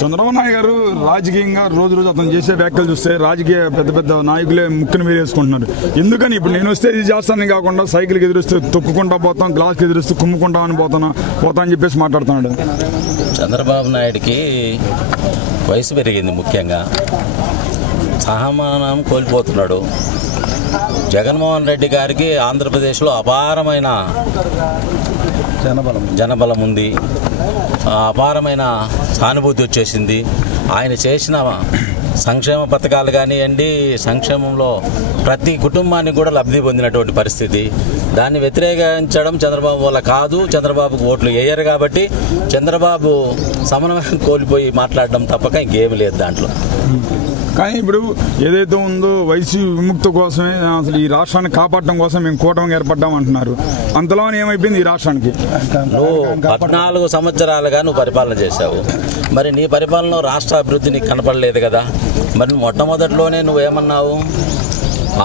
చంద్రబాబు నాయుడు గారు రాజకీయంగా రోజు అతను చేసే వ్యాఖ్యలు చూస్తే రాజకీయ పెద్ద పెద్ద నాయకులే ముక్కును వేసుకుంటున్నారు. ఎందుకని ఇప్పుడు నేను వస్తే ఇది చేస్తానని కాకుండా సైకిల్కి ఎదురుస్తూ తొక్కుకుంటా పోతాం, గ్లాస్కి ఎదురుస్తూ కుమ్ముకుంటామని పోతా అని చెప్పేసి మాట్లాడుతున్నాడు. చంద్రబాబు నాయుడికి వయసు పెరిగింది, ముఖ్యంగా సహమానం కోల్పోతున్నాడు. జగన్మోహన్ రెడ్డి గారికి ఆంధ్రప్రదేశ్లో అపారమైన జనబలం ఉంది, అపారమైన సానుభూతి వచ్చేసింది. ఆయన చేసిన సంక్షేమ పథకాలు కానివ్వండి, సంక్షేమంలో ప్రతి కుటుంబానికి కూడా లబ్ధి పొందినటువంటి పరిస్థితి. దాన్ని వ్యతిరేకించడం చంద్రబాబు వల్ల కాదు, చంద్రబాబుకు ఓట్లు వేయరు కాబట్టి చంద్రబాబు సమన్వయం కోల్పోయి మాట్లాడడం తప్పక ఇంకేమీ లేదు దాంట్లో. కానీ ఇప్పుడు ఏదైతే ఉందో వైసీ విముక్తి కోసమే, అసలు ఈ రాష్ట్రాన్ని కాపాడటం కోసం మేము కూటమి ఏర్పడ్డాం అంటున్నారు. అంతలోనే ఏమైపోయింది ఈ రాష్ట్రానికి? నువ్వు 14 సంవత్సరాలుగా నువ్వు పరిపాలన చేశావు, మరి నీ పరిపాలనలో రాష్ట్ర అభివృద్ధి నీకు కనపడలేదు కదా. మరి మొట్టమొదటిలోనే నువ్వేమన్నావు,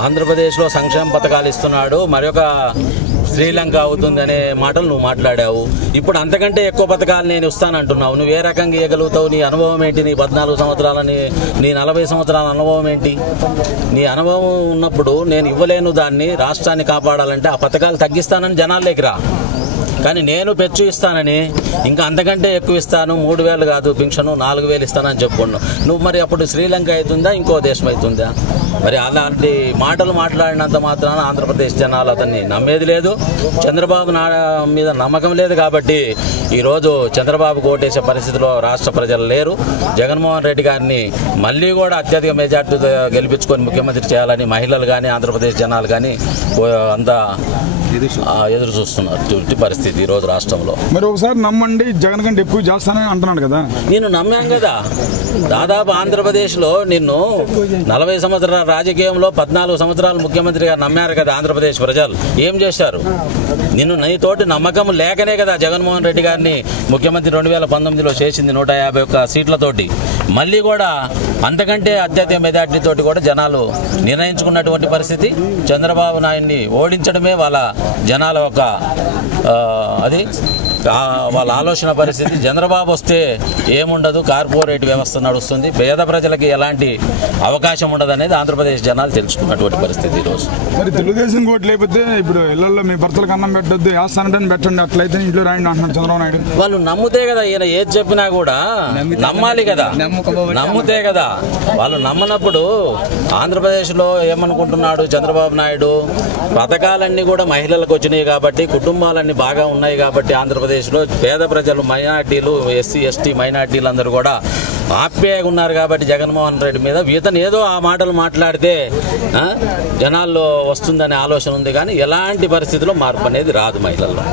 ఆంధ్రప్రదేశ్లో సంక్షేమ పథకాలు ఇస్తున్నాడు, మరొక శ్రీలంక అవుతుంది అనే మాటలు నువ్వు మాట్లాడావు. ఇప్పుడు అంతకంటే ఎక్కువ పథకాలు నేను ఇస్తానంటున్నావు. నువ్వు ఏ రకంగా ఇవ్వగలుగుతావు? నీ అనుభవం ఏంటి? నీ 14 సంవత్సరాలని, నీ 40 సంవత్సరాల అనుభవం ఏంటి? నీ అనుభవం ఉన్నప్పుడు నేను ఇవ్వలేను దాన్ని, రాష్ట్రాన్ని కాపాడాలంటే ఆ పథకాలు తగ్గిస్తానని జనాల్లోకి రా. కానీ నేను పెంచు ఇస్తానని, ఇంకా అంతకంటే ఎక్కువ ఇస్తాను, 3000 కాదు పింఛను 4000 ఇస్తానని చెప్పుకున్నావు నువ్వు. మరి అప్పుడు శ్రీలంక అవుతుందా, ఇంకో దేశం అవుతుందా? మరి అలాంటి మాటలు మాట్లాడినంత మాత్రాన ఆంధ్రప్రదేశ్ జనాలు అతన్ని నమ్మేది లేదు, చంద్రబాబు మీద నమ్మకం లేదు. కాబట్టి ఈరోజు చంద్రబాబు ఓటేసే పరిస్థితిలో రాష్ట్ర ప్రజలు లేరు. జగన్మోహన్ రెడ్డి గారిని మళ్ళీ కూడా అత్యధిక మెజార్టీతో గెలిపించుకొని ముఖ్యమంత్రి చేయాలని మహిళలు కానీ, ఆంధ్రప్రదేశ్ జనాలు కానీ అంతా ఎదురు చూస్తున్నారు పరిస్థితి ఈరోజు రాష్ట్రంలో. మరి ఒకసారి నమ్మండి, జగన్ కంటే ఎక్కువ చేస్తానని అంటున్నాడు కదా. నేను నమ్మాం కదా. దాదాపు ఆంధ్రప్రదేశ్లో నిన్ను 40 సంవత్సరాల రాజకీయంలో 14 సంవత్సరాలు ముఖ్యమంత్రిగా నమ్మారు కదా ఆంధ్రప్రదేశ్ ప్రజలు. ఏం చేశారు? నిన్ను నీతోటి నమ్మకం లేకనే కదా జగన్మోహన్ రెడ్డి గారిని ముఖ్యమంత్రి 2019లో చేసింది 151 సీట్లతోటి. మళ్ళీ కూడా అంతకంటే అత్యధిక మెజార్టీతోటి కూడా జనాలు నిర్ణయించుకున్నటువంటి పరిస్థితి. చంద్రబాబు నాయుడిని ఓడించడమే వాళ్ళ జనాల ఒక అది వాళ్ళ ఆలోచన పరిస్థితి. చంద్రబాబు వస్తే ఏముండదు, కార్పొరేట్ వ్యవస్థ నడుస్తుంది, పేద ప్రజలకి ఎలాంటి అవకాశం ఉండదు అనేది ఆంధ్రప్రదేశ్ జనాలు తెలుసుకున్నటువంటి పరిస్థితి ఈరోజు. మరి తెలుగుదేశం ఓటు లేకపోతే ఇప్పుడు ఇళ్లలో మీ భర్తలకు అన్నం పెట్టద్దు, వేస్తానంటే పెట్టండి, అట్లయితే ఇంట్లో రాయండి అంటున్నారు చంద్రబాబు నాయుడు. వాళ్ళు నమ్ముతే కదా, ఈయన ఏది చెప్పినా కూడా నమ్మాలి కదా, నమ్ముతే కదా. వాళ్ళు నమ్మనప్పుడు ఆంధ్రప్రదేశ్లో ఏమనుకుంటున్నాడు చంద్రబాబు నాయుడు? పథకాలన్నీ కూడా మహిళలకు వచ్చినాయి కాబట్టి, కుటుంబాలన్నీ బాగా ఉన్నాయి కాబట్టి ఆంధ్రప్రదేశ్లో పేద ప్రజలు, మైనార్టీలు, ఎస్సీ ఎస్టీ మైనార్టీలు అందరూ కూడా ఆప్యాయంగా ఉన్నారు కాబట్టి జగన్మోహన్ రెడ్డి మీద ఇతను ఏదో ఆ మాటలు మాట్లాడితే జనాల్లో వస్తుందనే ఆలోచన ఉంది. కానీ ఎలాంటి పరిస్థితుల్లో మార్పు అనేది రాదు మహిళల్లో.